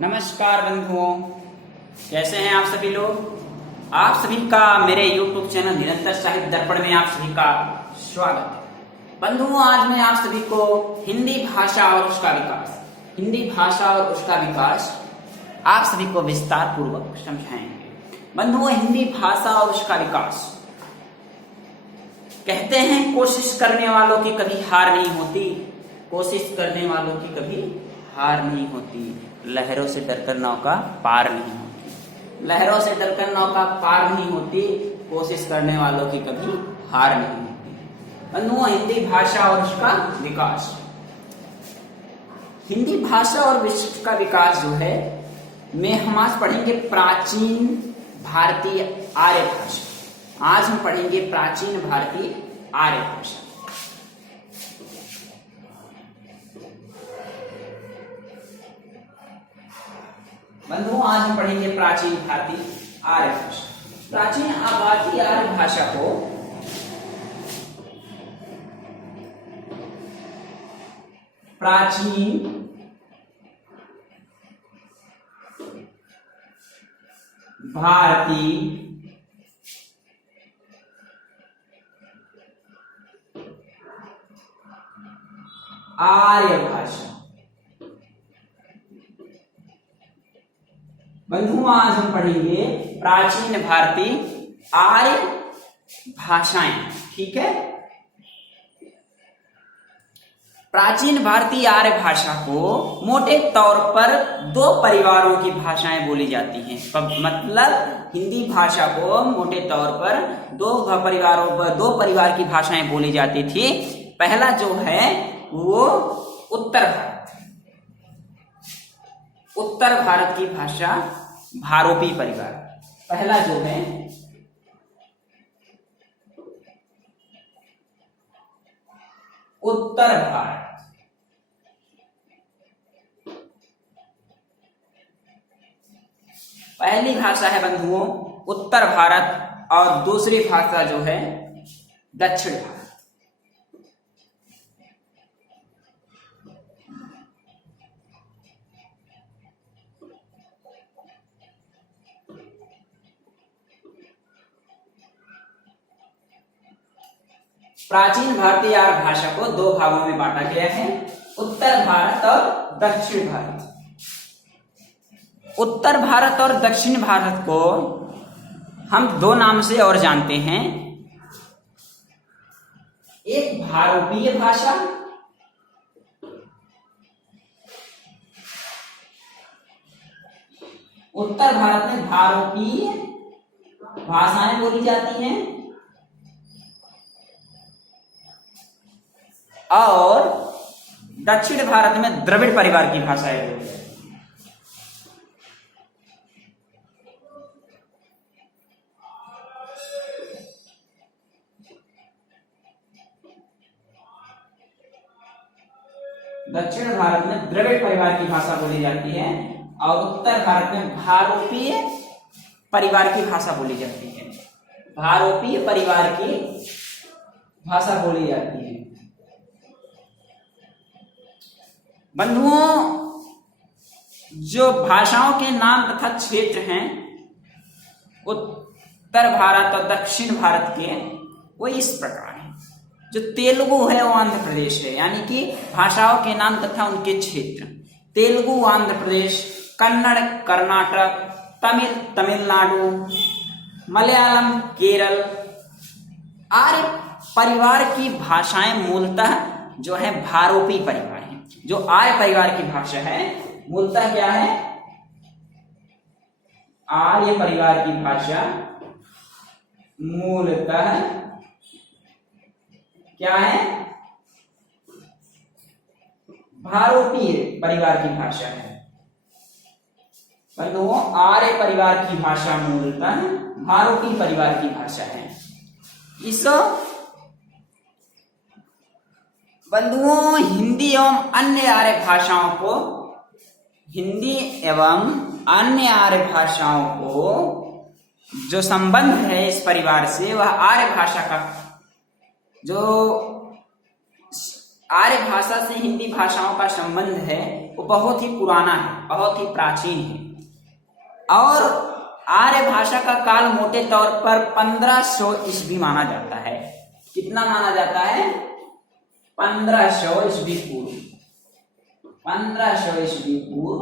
नमस्कार बंधुओं, कैसे हैं आप सभी लोग। आप सभी का मेरे YouTube चैनल निरंतर साहित्य दर्पण में आप सभी का स्वागत है। बंधुओं, आज मैं आप सभी को हिंदी भाषा और उसका विकास आप सभी को विस्तार पूर्वक समझाएंगे। बंधुओं, हिंदी भाषा और उसका विकास, कहते हैं कोशिश करने वालों की कभी हार नहीं होती, कोशिश करने वालों की कभी हार नहीं होती, लहरों से डरकर नौका पार नहीं होती, लहरों से डरकर नौका पार नहीं होती, कोशिश करने वालों की कभी हार नहीं होती। बंधुओं, हिंदी भाषा और उसका विकास, हिंदी भाषा और उसका विकास जो है में हम आज पढ़ेंगे प्राचीन भारतीय आर्य भाषा। आज हम पढ़ेंगे प्राचीन भारतीय आर्य भाषा। बंधुओं, आज हम पढ़ेंगे प्राचीन भारतीय आर्य भाषा। प्राचीन भारतीय आर्य भाषा को प्राचीन भारतीय आर्य भाषा। बंधुओं, आज हम पढ़ेंगे प्राचीन भारतीय आर्य भाषाएं। ठीक है, प्राचीन भारतीय आर्य भाषा को मोटे तौर पर दो परिवारों की भाषाएं बोली जाती हैं। मतलब हिंदी भाषा को मोटे तौर पर दो परिवार की भाषाएं बोली जाती थी। पहला जो है वो उत्तर भारत की भाषा भारोपी परिवार। पहला जो है उत्तर भारत, पहली भाषा है बंधुओं उत्तर भारत और दूसरी भाषा जो है दक्षिण भारत। प्राचीन भारतीय आर्य भाषा को दो भागों में बांटा गया है, उत्तर भारत और दक्षिण भारत। उत्तर भारत और दक्षिण भारत को हम दो नाम से और जानते हैं, एक भारोपीय भाषा उत्तर भारत में भारोपीय भाषाएं बोली जाती हैं और दक्षिण भारत में द्रविड़ परिवार की भाषाएं बोली जाती हैं। दक्षिण भारत में द्रविड़ परिवार की भाषा बोली जाती है और उत्तर भारत में भारोपीय परिवार की भाषा बोली जाती है। भारोपीय परिवार की भाषा बोली जाती है। बंधुओं, जो भाषाओं के नाम तथा क्षेत्र हैं उत्तर भारत और दक्षिण भारत के, वो इस प्रकार हैं। जो तेलुगु है वो आंध्र प्रदेश है, यानी कि भाषाओं के नाम तथा उनके क्षेत्र। तेलुगु आंध्र प्रदेश, कन्नड़ कर्नाटक, तमिल तमिलनाडु, मलयालम केरल। आर्य परिवार की भाषाएं मूलतः जो है भारोपी परिवार है। जो आर्य परिवार की भाषा है मूलतः क्या है? आर्य परिवार की भाषा मूलतः क्या है? भारोपीय परिवार की भाषा है। बंधुओं, आर्य परिवार की भाषा मूलतः भारोपीय परिवार की भाषा है। इस बंधुओं, हिंदी एवं अन्य आर्य भाषाओं को जो संबंध है इस परिवार से, वह आर्य भाषा का जो आर्य भाषा से हिंदी भाषाओं का संबंध है वो बहुत ही पुराना है, बहुत ही प्राचीन है। और आर्य भाषा का काल मोटे तौर पर 1500 ईस्वी माना जाता है। कितना माना जाता है? 1500 ईस्वी पूर्व, 1500 ईस्वी पूर्व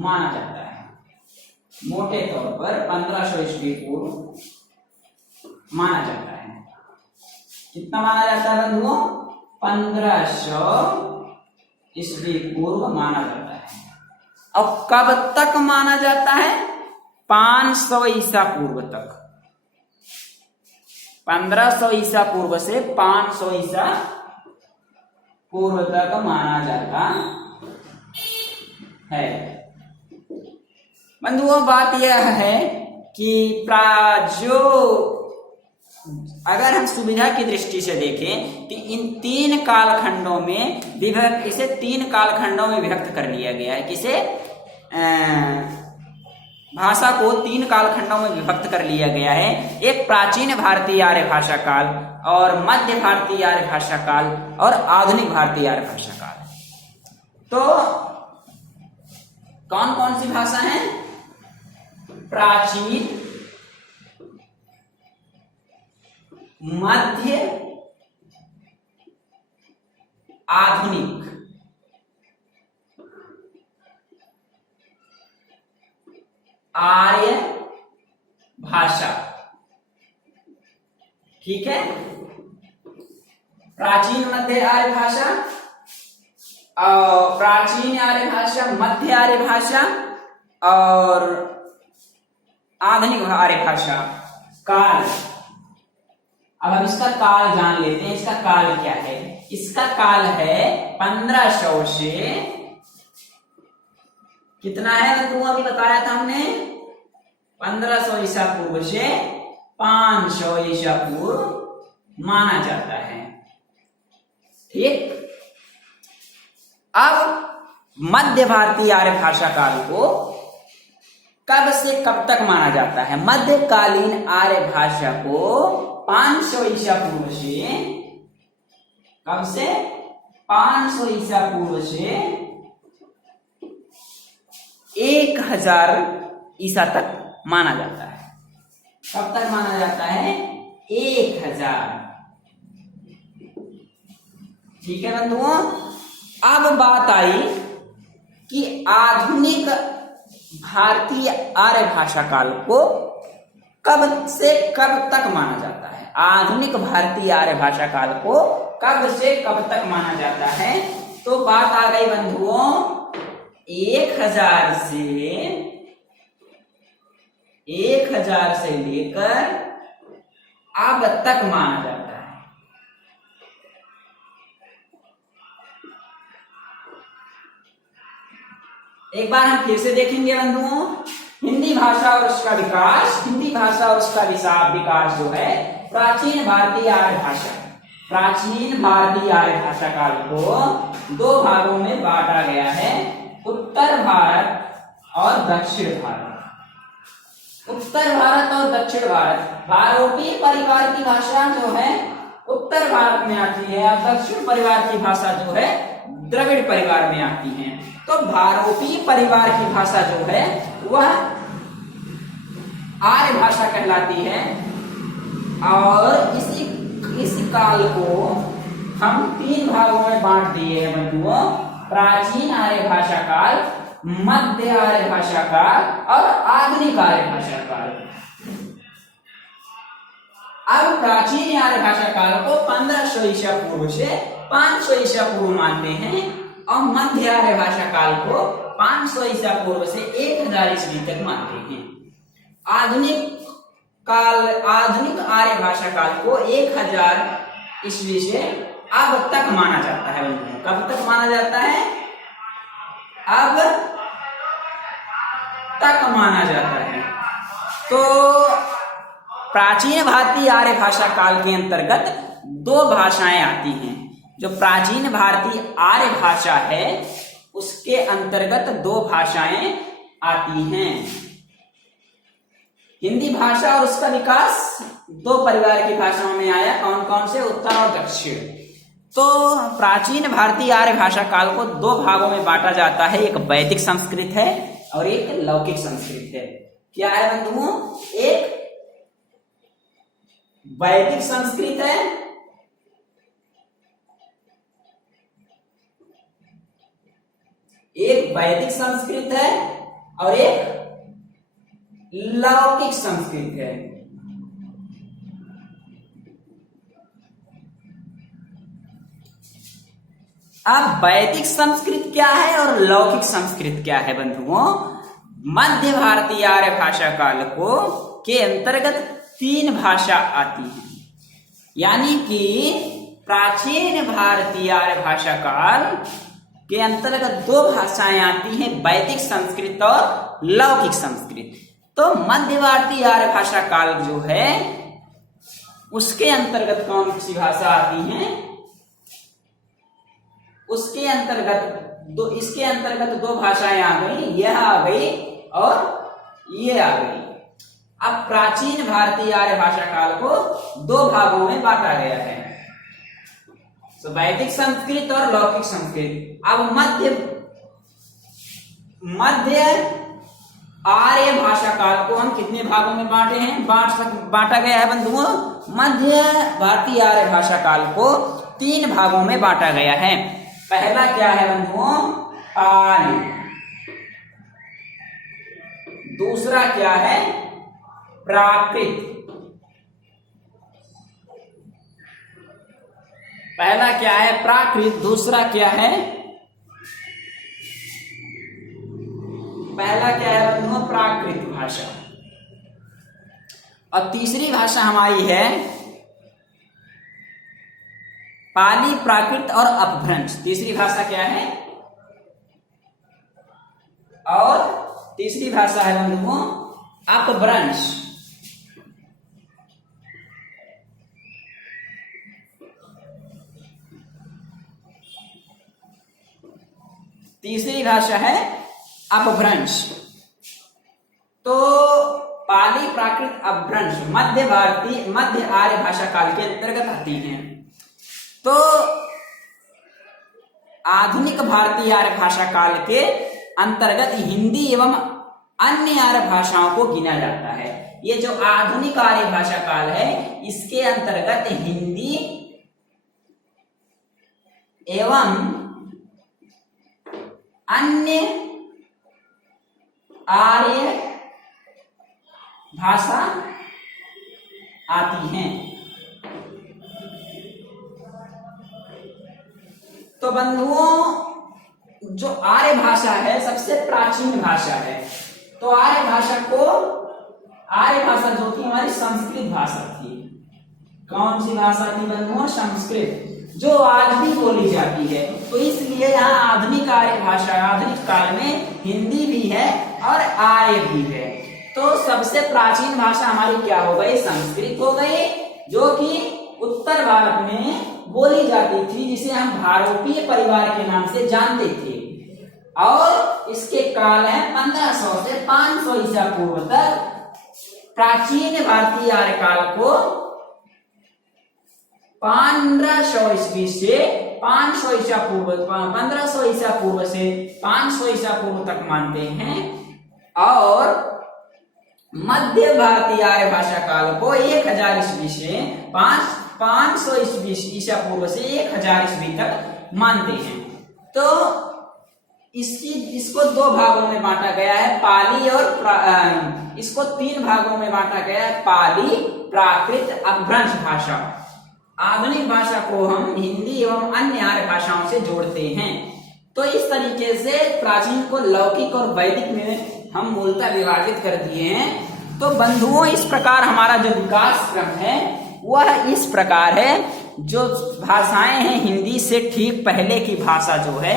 माना जाता है। मोटे तौर पर 1500 ईस्वी पूर्व माना जाता है। कितना माना जाता है बंधुओं? 1500 ईस्वी पूर्व माना जाता है। अब कब तक माना जाता है? 500 ईसा पूर्व तक। 1500 ईसा पूर्व से 500 ईसा पूर्व तक माना जाता है। बंधुओं, बात यह है कि जो अगर हम सुविधा की दृष्टि से देखें कि इन 3 कालखंडों में विभक्त, इसे 3 कालखंडों में विभक्त कर लिया गया है। किसे? भाषा को 3 कालखंडों में विभक्त कर लिया गया है। एक प्राचीन भारतीय आर्य भाषा काल, और मध्य भारतीय आर्य भाषा काल, और आधुनिक भारतीय आर्य भाषा काल। तो कौन कौन सी भाषा है? प्राचीन, मध्य, आधुनिक। आर्य भाषा। ठीक है? प्राचीन, मध्य आर्य भाषा, प्राचीन आर्य भाषा, मध्य आर्य भाषा और आधुनिक आर्य भाषा काल। अब हम इसका काल जान लेते हैं। इसका काल क्या है? इसका काल है 1500 से कितना है? तो अभी बताया था हमने, 1500 ईसा पूर्व से 500 ईसा पूर्व माना जाता है। ठीक। अब मध्य भारतीय आर्य भाषा काल को कब से कब तक माना जाता है? मध्यकालीन आर्य भाषा को 500 ईसा पूर्व से, कब से? 500 ईसा पूर्व से 1000 ईसा तक माना जाता है। कब तक माना जाता है? 1000। ठीक है बंधुओं। अब बात आई कि आधुनिक भारतीय आर्य भाषा काल को कब से कब तक माना जाता है? आधुनिक भारतीय आर्य भाषा काल को कब से कब तक माना जाता है? तो बात आ गई बंधुओं 1000 से लेकर अब तक माना जाता है। एक बार हम फिर से देखेंगे बंधुओं, हिंदी भाषा और उसका विकास। हिंदी भाषा और उसका विकास जो है प्राचीन भारतीय आर्य भाषा, प्राचीन भारतीय आर्य भाषा काल को 2 भागों में बांटा गया है, उत्तर भारत और दक्षिण भारत। उत्तर भारत और दक्षिण भारत। भारोपीय परिवार की भाषा जो है उत्तर भारत में आती है और दक्षिण परिवार की भाषा जो है द्रविड़ परिवार में आती है। तो भारोपीय परिवार की भाषा जो है वह आर्य भाषा कहलाती है। और इस काल को हम 3 भागों में बांट दिए हैं बंधुओं, प्राचीन आर्य भाषा काल, मध्य आर्य भाषा काल और आधुनिक आर्य भाषा काल। अब प्राचीन आर्य भाषा काल को 1500 ईसा पूर्व से 500 ईसा पूर्व मानते हैं और मध्य आर्य भाषा काल को 500 ईसा पूर्व से 1000 ईस्वी तक मानते हैं। आधुनिक आर्य भाषा काल को 1000 ईस्वी से अब तक माना जाता है। कब तक माना जाता है? अब तक माना जाता है। तो प्राचीन भारतीय आर्य भाषा काल के अंतर्गत 2 भाषाएं आती हैं। जो प्राचीन भारतीय आर्य भाषा है उसके अंतर्गत 2 भाषाएं आती हैं। हिंदी भाषा और उसका विकास 2 परिवार की भाषाओं में आया। कौन कौन से? उत्तर और दक्षिण। तो प्राचीन भारतीय आर्य भाषा काल को दो भागों में बांटा जाता है, एक वैदिक संस्कृत है और एक लौकिक संस्कृत है। क्या है बंधुओं? एक वैदिक संस्कृत है और एक लौकिक संस्कृत है। अब वैदिक संस्कृत क्या है और लौकिक संस्कृत क्या है बंधुओं? मध्य भारतीय आर्य भाषा काल को के अंतर्गत 3 भाषा आती है, यानी कि प्राचीन भारतीय आर्य भाषा काल के अंतर्गत 2 भाषाएं आती हैं, वैदिक संस्कृत और लौकिक संस्कृत। तो मध्य भारतीय आर्य भाषा काल जो है उसके अंतर्गत कौन सी भाषा आती है? उसके अंतर्गत इसके अंतर्गत 2 भाषाएं आ गई, यह आ गई और ये आ गई। अब प्राचीन भारतीय आर्य भाषा काल को 2 भागों में बांटा गया है, वैदिक संस्कृत और लौकिक संस्कृत। अब मध्य आर्य भाषा काल को हम कितने भागों में बांटे हैं? बांटा गया है बंधुओं, मध्य भारतीय आर्य भाषा काल को 3 भागों में बांटा गया है। पहला क्या है बंधुओं? पाली। दूसरा क्या है? प्राकृत। पहला क्या है? प्राकृत। दूसरा क्या है? पहला क्या है बंधुओं? प्राकृत भाषा। और तीसरी भाषा हमारी है पाली, प्राकृत और अपभ्रंश। तीसरी भाषा क्या है? और तीसरी भाषा है बंधुओं अपभ्रंश। तीसरी भाषा है अपभ्रंश। तो पाली, प्राकृत, अपभ्रंश मध्य आर्य भाषा काल के अंतर्गत आती हैं। तो आधुनिक भारतीय आर्य भाषा काल के अंतर्गत हिंदी एवं अन्य आर्य भाषाओं को गिना जाता है। ये जो आधुनिक आर्य भाषा काल है इसके अंतर्गत हिंदी एवं अन्य आर्य भाषा आती हैं। तो बंधुओं जो आर्य भाषा है सबसे प्राचीन भाषा है। तो आर्य भाषा जो थी हमारी संस्कृत भाषा थी। कौन सी भाषा थी बंधुओं? संस्कृत, जो आज भी बोली जाती है। तो इसलिए यहाँ आधुनिक आर्य भाषा, आधुनिक काल में हिंदी भी है और आर्य भी है। तो सबसे प्राचीन भाषा हमारी क्या हो गई? संस्कृत हो गई, जो कि उत्तर भारत में बोली जाती थी, जिसे हम भारोपीय परिवार के नाम से जानते थे। और इसके काल है 1500 से 500 ईसा पूर्व तक। प्राचीन भारतीय आर्य काल को 1500 ईस्वी से 500 ईसा पूर्व, 1500 ईसा पूर्व से 500 ईसा पूर्व तक मानते हैं। और मध्य भारतीय आर्य भाषा काल को 1000 ईस्वी से 500 ईसा पूर्व से 1000 ईस्वी तक मानते हैं। तो इसको 2 भागों में बांटा गया है, पाली और इसको 3 भागों में बांटा गया है, पाली, प्राकृत, अपभ्रंश भाषा। आधुनिक भाषा को हम हिंदी एवं अन्य आर्य भाषाओं से जोड़ते हैं। तो इस तरीके से प्राचीन को लौकिक और वैदिक में हम मूलतः विभाजित कर दिए हैं। तो बंधुओं इस प्रकार हमारा जो विकास क्रम है वह इस प्रकार है। जो भाषाएं हैं हिंदी से ठीक पहले की भाषा जो है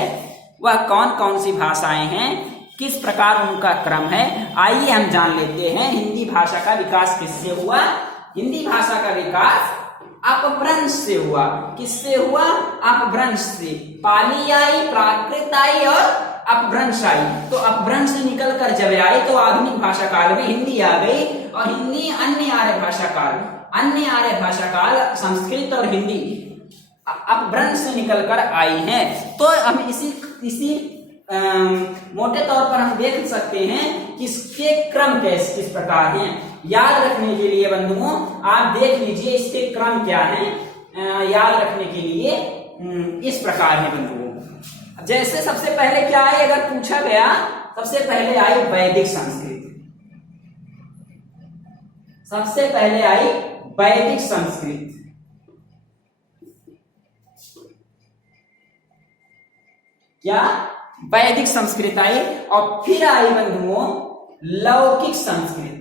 वह कौन कौन सी भाषाएं हैं, किस प्रकार उनका क्रम है, आइए हम जान लेते हैं। हिंदी भाषा का विकास किससे हुआ? हिंदी भाषा का विकास अपभ्रंश से हुआ। किससे हुआ? अपभ्रंश से। पाली आई, प्राकृत आई और अपभ्रंश आई। तो अपभ्रंश से निकलकर जब आई तो आधुनिक भाषा काल में हिंदी आ गई। और हिंदी अन्य आर्य भाषा काल संस्कृत और हिंदी अपभ्रंश से निकलकर आई हैं। तो हम इसी मोटे तौर पर हम देख सकते हैं कि इसके क्रम किस प्रकार हैं। याद रखने के लिए बंधुओं आप देख लीजिए इसके क्रम क्या हैं। याद रखने के लिए इस प्रकार है बंधुओं। जैसे सबसे पहले क्या है, अगर पूछा गया, सबसे पहले आई वैदिक संस्कृत। सबसे पहले आई वैदिक संस्कृत। क्या? वैदिक संस्कृत आई। और फिर आई बंधुओं लौकिक संस्कृत।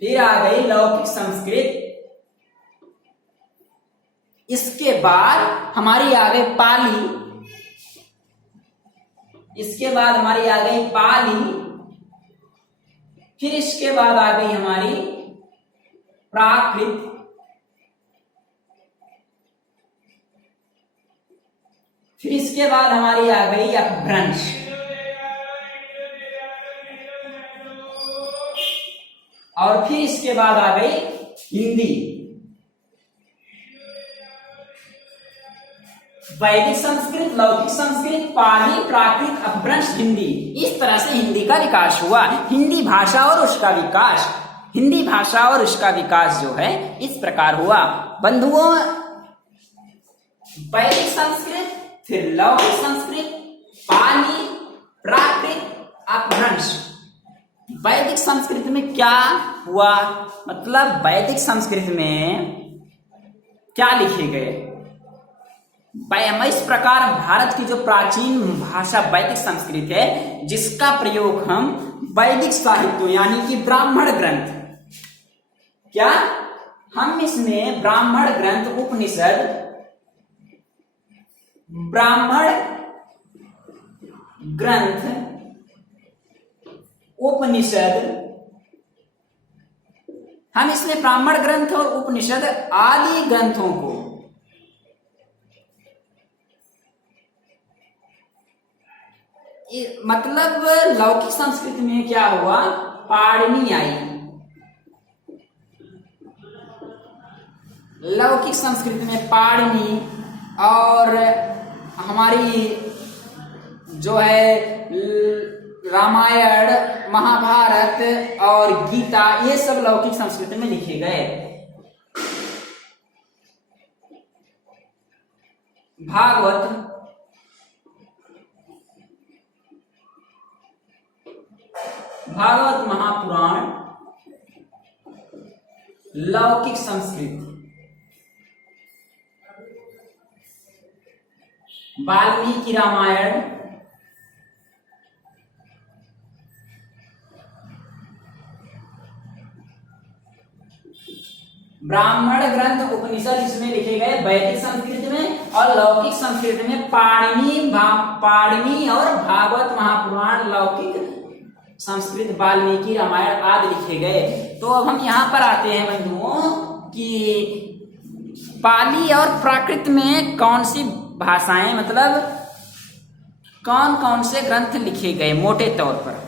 फिर आ गई लौकिक संस्कृत। इसके बाद हमारी आ गई पाली। इसके बाद हमारी आ गई पाली। फिर इसके बाद आ गई हमारी प्राकृत। फिर इसके बाद हमारी आ गई अपभ्रंश। और फिर इसके बाद आ गई हिंदी। वैदिक संस्कृत, लौकिक संस्कृत, पाली, प्राकृत, अपभ्रंश, हिंदी। इस तरह से हिंदी का विकास हुआ। हिंदी भाषा और उसका विकास, हिंदी भाषा और उसका विकास जो है इस प्रकार हुआ बंधुओं। वैदिक संस्कृत, फिर लौकिक संस्कृत, पाली, प्राकृत, अपभ्रंश। वैदिक संस्कृत में क्या हुआ, मतलब वैदिक संस्कृत में क्या लिखे गए। इस प्रकार भारत की जो प्राचीन भाषा वैदिक संस्कृत है, जिसका प्रयोग हम वैदिक साहित्य यानी कि ब्राह्मण ग्रंथ, क्या हम इसमें ब्राह्मण ग्रंथ, उपनिषद, ब्राह्मण ग्रंथ, उपनिषद, हम इसमें ब्राह्मण ग्रंथ और उपनिषद आदि ग्रंथों को मतलब लौकिक संस्कृत में क्या हुआ, पाणिनि आई। लौकिक संस्कृत में पाणिनि और हमारी जो है रामायण, महाभारत और गीता, ये सब लौकिक संस्कृत में लिखे गए। भागवत, भागवत महापुराण लौकिक संस्कृत। वाल्मीकि रामायण, ब्राह्मण ग्रंथ, उपनिषद इसमें लिखे गए वैदिक संस्कृत में, और लौकिक संस्कृत में पाणिनि और भागवत महापुराण लौकिक संस्कृत, वाल्मीकि रामायण आदि लिखे गए। तो अब हम यहां पर आते हैं बंधुओं कि पाली और प्राकृत में कौन सी भाषाएं, मतलब कौन कौन से ग्रंथ लिखे गए मोटे तौर पर।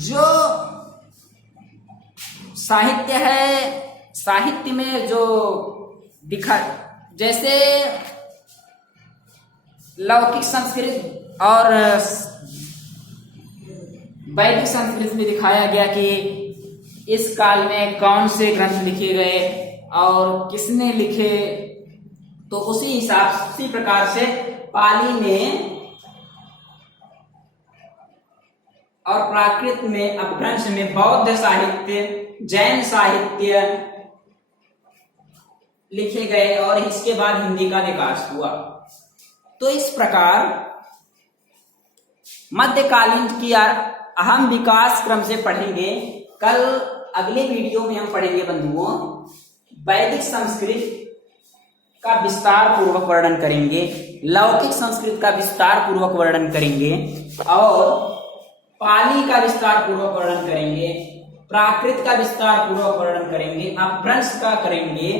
जो साहित्य है, साहित्य में जो दिखा, जैसे लौकिक संस्कृत और वैदिक संस्कृत में दिखाया गया कि इस काल में कौन से ग्रंथ लिखे गए और किसने लिखे। तो उसी प्रकार से पाली में और प्राकृत में, अपभ्रंश में बौद्ध साहित्य, जैन साहित्य लिखे गए और इसके बाद हिंदी का विकास हुआ। तो इस प्रकार मध्यकालीन की अहम विकास क्रम से पढ़ेंगे। कल अगले वीडियो में हम पढ़ेंगे बंधुओं वैदिक संस्कृत का विस्तार पूर्वक वर्णन करेंगे, लौकिक संस्कृत का विस्तार पूर्वक वर्णन करेंगे और पाली का विस्तार पूर्वक वर्णन करेंगे, प्राकृत का विस्तार पूर्वक वर्णन करेंगे, अपभ्रंश का करेंगे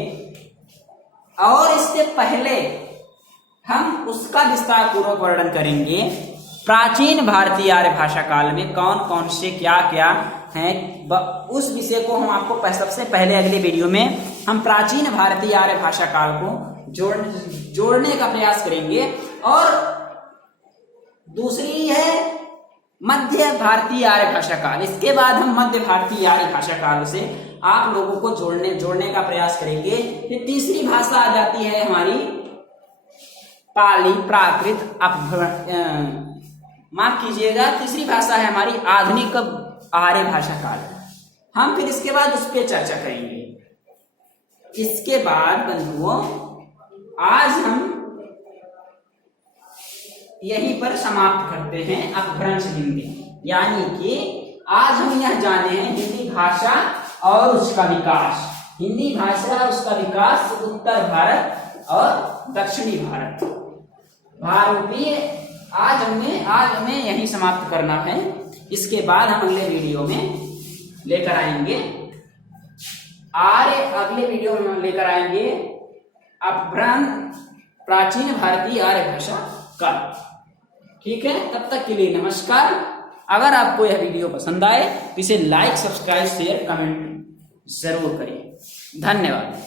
और इससे पहले हम उसका विस्तार पूर्वक वर्णन करेंगे प्राचीन भारतीय आर्य भाषा काल में कौन कौन से क्या क्या हैं, उस विषय को हम आपको सबसे पहले अगले वीडियो में हम प्राचीन भारतीय आर्य भाषा काल को जोड़ने का प्रयास करेंगे। और दूसरी है मध्य भारतीय आर्य भाषा काल। इसके बाद हम मध्य भारतीय आर्य भाषा काल से आप लोगों को जोड़ने का प्रयास करेंगे। फिर तीसरी भाषा आ जाती है हमारी पाली प्राकृत माफ कीजिएगा, तीसरी भाषा है हमारी आधुनिक आर्य भाषा काल। हम फिर इसके बाद उस पर चर्चा करेंगे। इसके बाद बंधुओं आज हम यहीं पर समाप्त करते हैं अपभ्रंश हिंदी, यानी कि आज हम यह जाने हैं हिंदी भाषा और उसका विकास। हिंदी भाषा और उसका विकास उत्तर भारत और दक्षिणी भारत भारतीय आज हमें यही समाप्त करना है। इसके बाद हम अगले वीडियो में लेकर आएंगे अपभ्रंश प्राचीन भारतीय आर्य भाषा का। ठीक है, तब तक के लिए नमस्कार। अगर आपको यह वीडियो पसंद आए तो इसे लाइक, सब्सक्राइब, शेयर, कमेंट जरूर करिए। धन्यवाद।